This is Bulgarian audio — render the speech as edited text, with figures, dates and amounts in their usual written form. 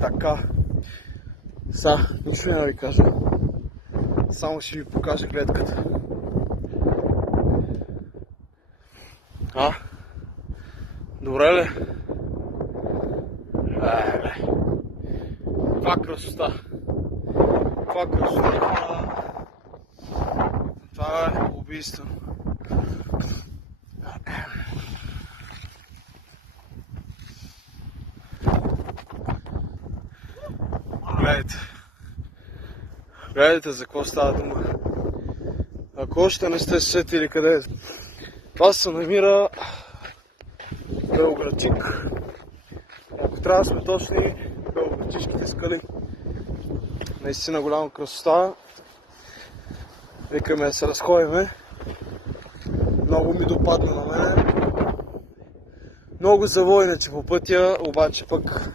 Така. Нищо няма ви кажа. Само ще ви покажа гледката. Добре ли? Каква красота! Каква красота! Това е убийство. Гледайте. Гледайте за какво става дума. Ако още не сте се сетили къде е. Това се намира в Белоградчик. Ако трябва да сме точни, Белоградчишките скали. Наистина голяма красота. Викаме да се разходиме. Много ми допадна на мене. Много завой иначе по пътя, обаче пък